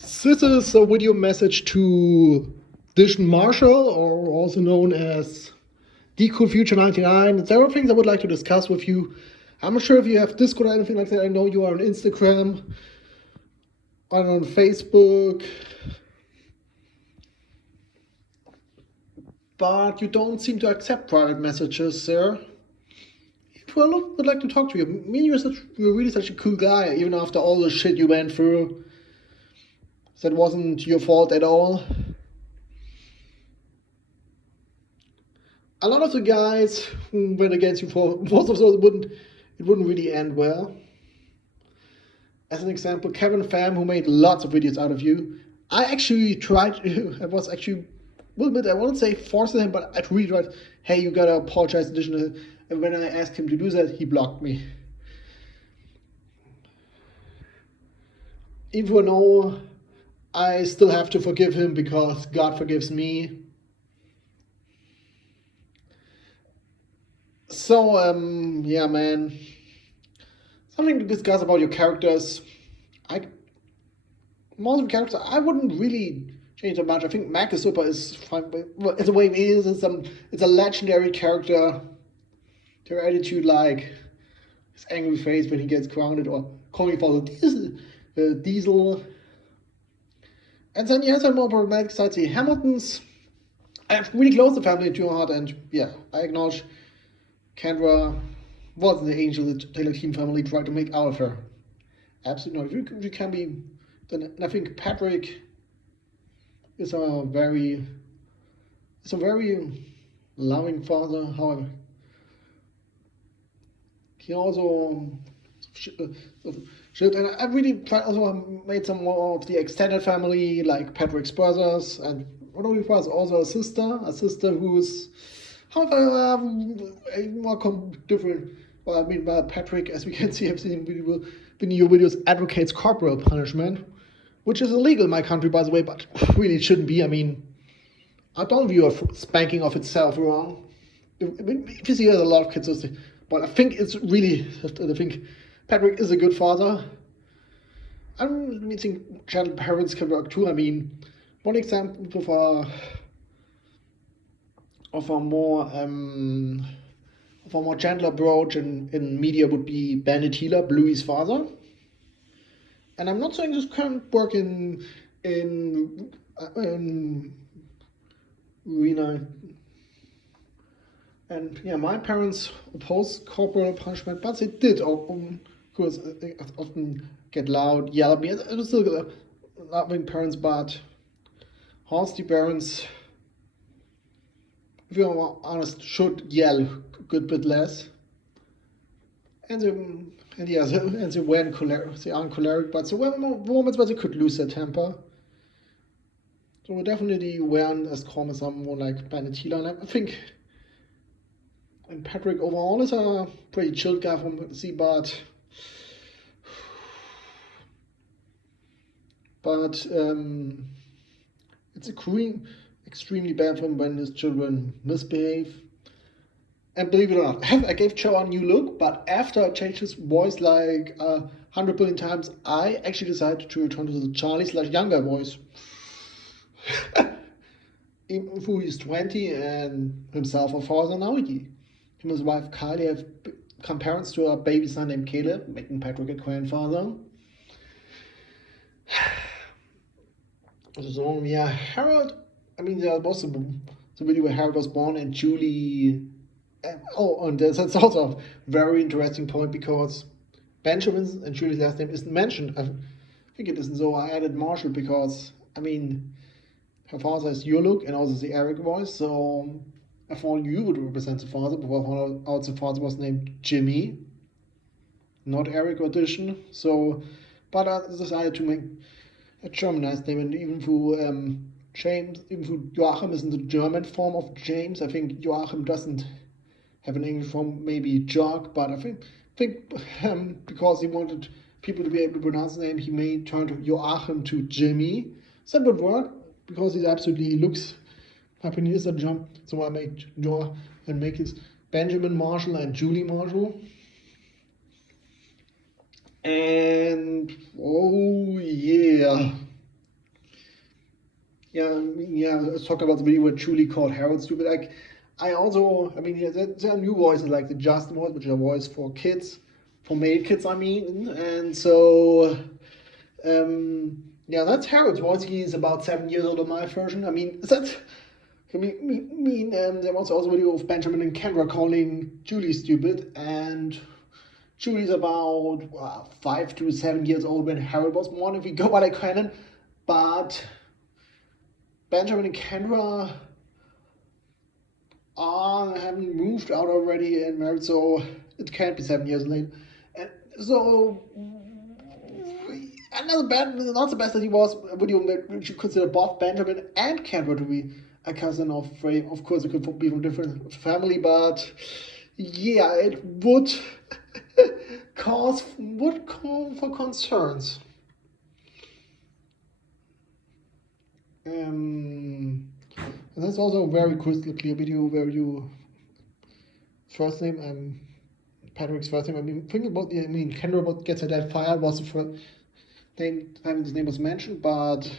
This is a video message to Dishon Marshall, or also known as Decool Future 99. There are things I would like to discuss with you. I'm not sure if you have Discord or anything like that. I know you are on Instagram, on Facebook, but you don't seem to accept private messages, sir. Well, I would like to talk to you. Me and you're really such a cool guy, even after all the shit you went through. That wasn't your fault at all. A lot of the guys who went against you, for most of those, it wouldn't really end well. As an example, Kevin Pham, who made lots of videos out of you. I actually tried. I was actually, well, I won't say forcing him, but I really tried. Hey, you gotta apologize, additional. And when I asked him to do that, he blocked me. Even though I still have to forgive him because God forgives me. So, yeah, man. Something to discuss about your characters. Most of the characters, I wouldn't really change that much. I think Mac is super is fine, but the way it is, it's a legendary character. Their attitude, like his angry face when he gets grounded, or calling for the diesel. And then he has some more problematic sides. The Hamiltons, I have really close the family to your heart, and yeah, I acknowledge Kendra was the angel that Taylor Team family tried to make out of her. Absolutely not. If you can be, then I think Patrick is a very loving father. However, he also shit, and I really tried also made some more of the extended family, like Patrick's brothers, and one of his brothers also a sister who's however a more different. Well, I mean, Patrick, as we can see, I've seen in your videos, advocates corporal punishment, which is illegal in my country, by the way, but really it shouldn't be. I mean, I don't view a spanking of itself wrong. If you see a lot of kids, but I think it's really, I think Patrick is a good father. I think child parents can work too. I mean, one example of a more gentle approach in media would be Bandit Healer, Bluey's father. And I'm not saying this can't work in Rena. And yeah, my parents opposed corporal punishment, but they did, because they often get loud, yell at me. I was still loving parents, but honesty parents, if you're honest, should yell a good bit less. And they weren't choleric, they aren't choleric, but there were moments where they could lose their temper. So we definitely weren't as calm as someone like Bandit Healer. And I think and Patrick overall is a pretty chill guy from what I see, but it's extremely bad for him when his children misbehave. And believe it or not, I gave Joe a new look, but after I changed his voice like 100 billion times, I actually decided to return to the Charlie/younger voice. Even though he's 20 and himself a father now, him and his wife Kylie have become parents to a baby son named Caleb, making Patrick a grandfather. So yeah, Harold. I mean, there was the video where Harold was born and Julie. And that's also a very interesting point because Benjamin's and Julie's last name isn't mentioned. I think it isn't, so I added Marshall because I mean, her father is your look and also the Eric voice, so I thought you would represent the father, but I found out the father was named Jimmy, not Eric or Dishon. So, but I decided to make a Germanized name, and even though James, even though Joachim isn't the German form of James, I think Joachim doesn't have an English form, maybe Jock, but I think because he wanted people to be able to pronounce the name, he may turn to Joachim to Jimmy. So that would work because he absolutely looks. He is a German, so I made Joe and make his Benjamin Marshall and Julie Marshall. And oh yeah, yeah. Let's talk about the video where Julie called Harold stupid. Like, yeah, there are new voices like the Justin voice, which is a voice for kids, for male kids, I mean. And so, yeah, that's Harold's voice. He's about 7 years old in my version. I mean, that's. There was also a video of Benjamin and Kendra calling Julie stupid, and Julie's about 5 to 7 years old when Harold was born, if we go by the canon. But Benjamin and Kendra haven't moved out already and married, so it can't be 7 years late. And so, not the best that he was, would you consider both Benjamin and Kendra to be a cousin of Freddie? Of course, it could be from different family, but yeah, it would would call for concerns. And that's also a very crystal clear video where you first name Patrick's first name. I mean, think about Kendra gets her dad fired was the first time his name was mentioned, but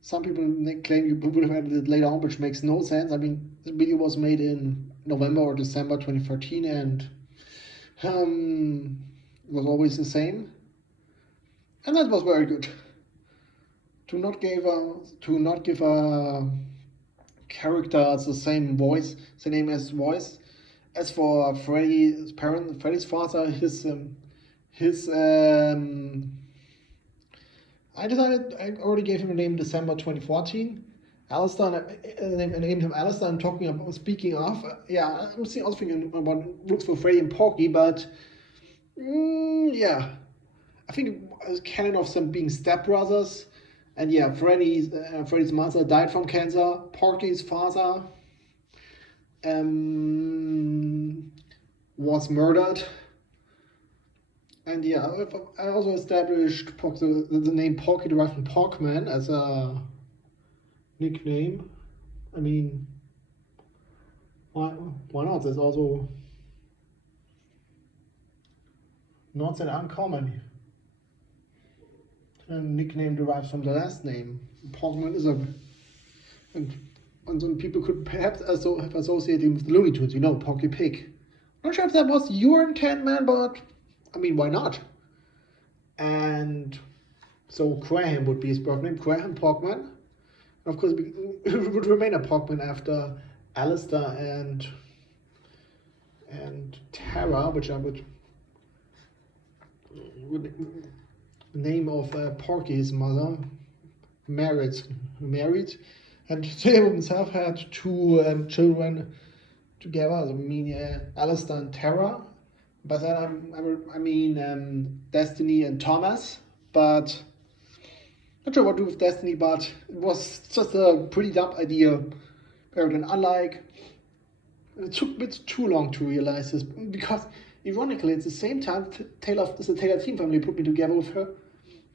some people claim you would have added it later on, which makes no sense. I mean, this video was made in November or December 2013, and it was always the same, and that was very good. To not give a character the same voice, the name as voice. As for Freddie's father, I already gave him a name December 2014. Alistair, I named him Alistair. I'm speaking of, yeah, I'm also thinking about looks for Freddie and Porky, but yeah, I think it's canon of them being stepbrothers. And yeah, Freddie's mother died from cancer. Porky's father was murdered. And yeah, I also established the name Porky derived from Porkman as a nickname. I mean, why not? There's also not that uncommon. A nickname derives from the last name. Porkman is and some people could perhaps have associated him with the Looney Tunes, Porky Pig. I'm not sure if that was your intent, man, but I mean, why not? And so Graham would be his birth name, Graham Porkman. And of course, it would remain a Porkman after Alistair and Tara, which I would name of Porky, his mother, married, and they himself had two children together. I mean, Alistair and Tara. But then I mean Destiny and Thomas. But not sure what to do with Destiny. But it was just a pretty dumb idea. And unlike, it took a bit too long to realize this, because ironically, at the same time, the Taylor team family put me together with her.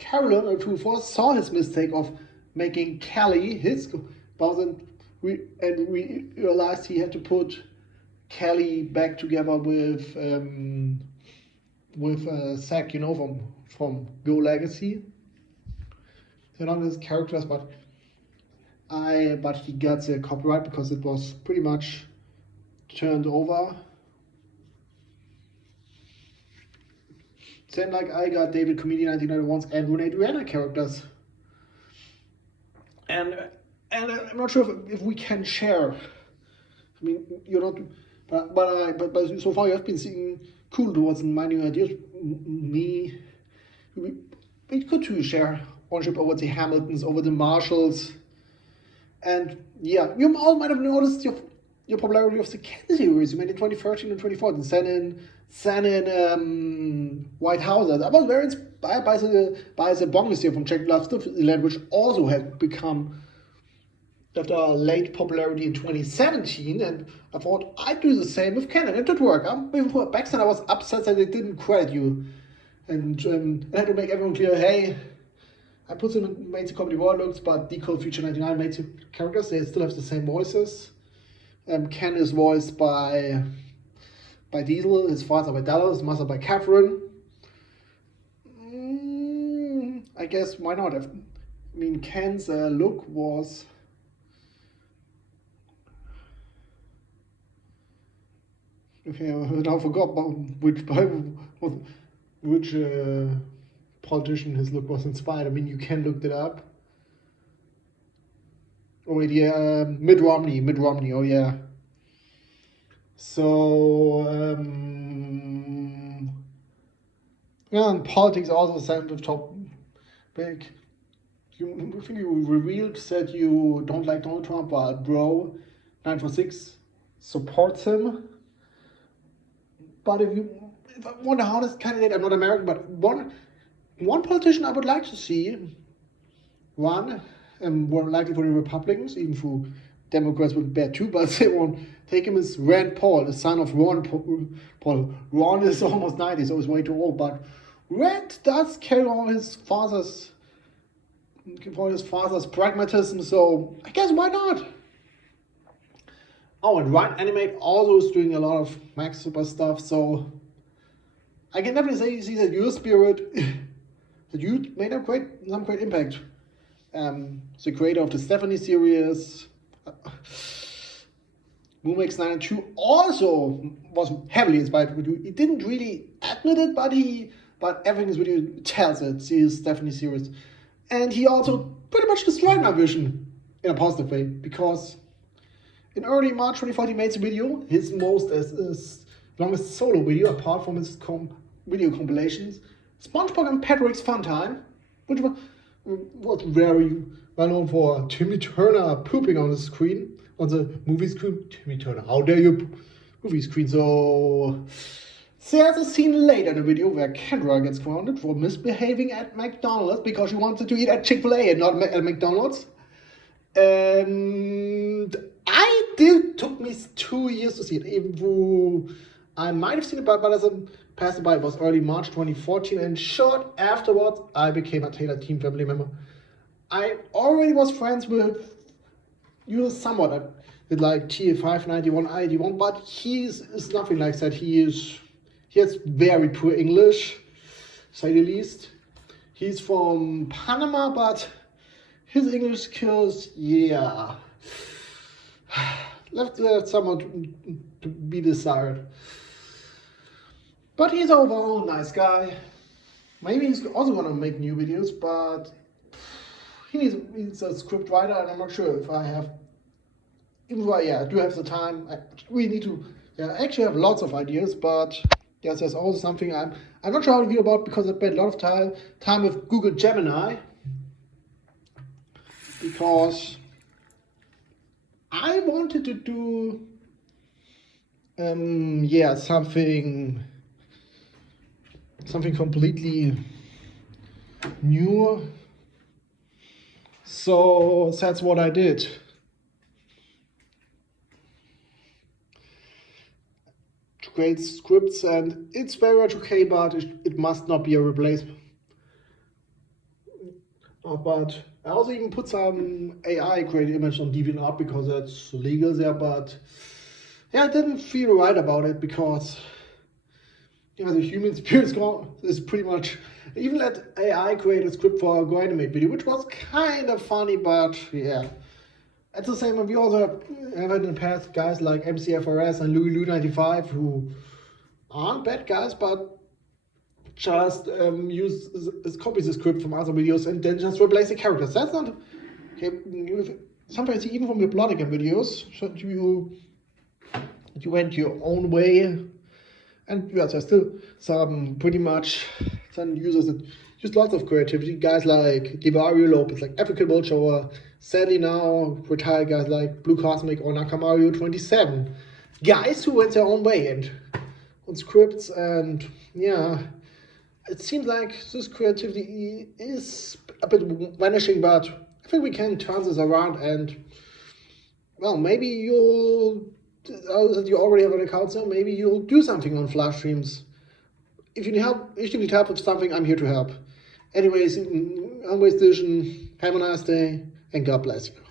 Carolyn, or True Force, saw his mistake of making Kelly his spouse, and we realized he had to put Kelly back together with Zack, from Go Legacy. They're not his characters, but he got the copyright because it was pretty much turned over. Same like I got David Comedian 1991's and Renee Duana characters. And I'm not sure if we can share. I mean, you're not, but so far you have been seeing cool towards my new ideas. We could too share ownership over the Hamiltons, over the Marshalls, and yeah, you all might have noticed your popularity of the Kennedy series you made in 2013 and 2014, San in White House. I was very inspired by the bonus here from Jack Love's Land, which also had become after a late popularity in 2017, and I thought I'd do the same with Canon. It did work. Back then I was upset that they didn't credit you, and I had to make everyone clear, hey, I made the comedy war looks, but Decode Future 99 made the characters. They still have the same voices. Ken is voiced by Diesel, his father by Dallas, his mother by Catherine. I guess why not? I mean, Ken's look was... Okay, I now forgot about which politician his look was inspired. I mean, you can look it up. Oh wait, yeah, Mitt Romney, oh yeah. So, yeah, and politics also sent the topic. I think you revealed that you don't like Donald Trump, while Bro 946 supports him. But if I wonder how this candidate, I'm not American, but one politician I would like to see, more likely for the Republicans, even for Democrats would bet too, but they won't take him, is Rand Paul, the son of Ron Paul. Ron is almost 90, so he's way too old, but Rand does carry on his father's pragmatism, so I guess why not? Oh, and Ryan Animate also is doing a lot of Max Super stuff, so I can definitely see that your spirit, that you made some great impact. The creator of the Stephanie series, Moomax 92, also was heavily inspired with you. He didn't really admit it, but everything his video tells it. See his Stephanie series, and he also pretty much destroyed my vision in a positive way, because in early March 2014 he made the video, his longest solo video apart from his video compilations, SpongeBob and Patrick's Fun Time, which was very well known for Timmy Turner pooping on the screen, on the movie screen. Timmy Turner, how dare you, movie screen. So there's a scene later in the video where Kendra gets grounded for misbehaving at McDonald's because she wanted to eat at Chick-fil-A and not at McDonald's. And took me 2 years to see it, even though I might have seen it, but as a passerby, it was early March 2014, and short afterwards, I became a Taylor Team family member. I already was friends with you somewhat, with like TF591, ID1, but he is nothing like that. He has very poor English, to say the least. He's from Panama, but his English skills, yeah, left somewhat to be desired. But he's overall a nice guy. Maybe he's also gonna make new videos, but he needs a script writer, and I'm not sure if I have. Even though I do have the time, we need to. Yeah, I actually have lots of ideas, but yes, there's also something I'm not sure how to feel about, because I spent a lot of time with Google Gemini, because I wanted to do something completely new. So that's what I did. To create scripts, and it's very much okay, but it must not be a replacement. But I also even put some AI created image on DeviantArt because that's legal there, but yeah, I didn't feel right about it, because the human spirit is pretty much. I even let AI create a script for a Go Animate video, which was kind of funny, but yeah. At the same time, we also have in the past guys like MCFRS and Louie95 who aren't bad guys, but just copies the script from other videos and then just replace the characters. That's not okay. Sometimes even from your Bloodicam videos, you went your own way, and yes, there's still some users that use lots of creativity. Guys like Divario Lopez, like African Vulture, or sadly now retired guys like Blue Cosmic or Nakamario 27. Guys who went their own way and on scripts, and yeah. It seems like this creativity is a bit vanishing, but I think we can turn this around, and well, maybe you already have an account, so maybe you'll do something on Flash streams. If you need help with something, I'm here to help. Anyways, Unwaste Vision, have a nice day, and God bless you.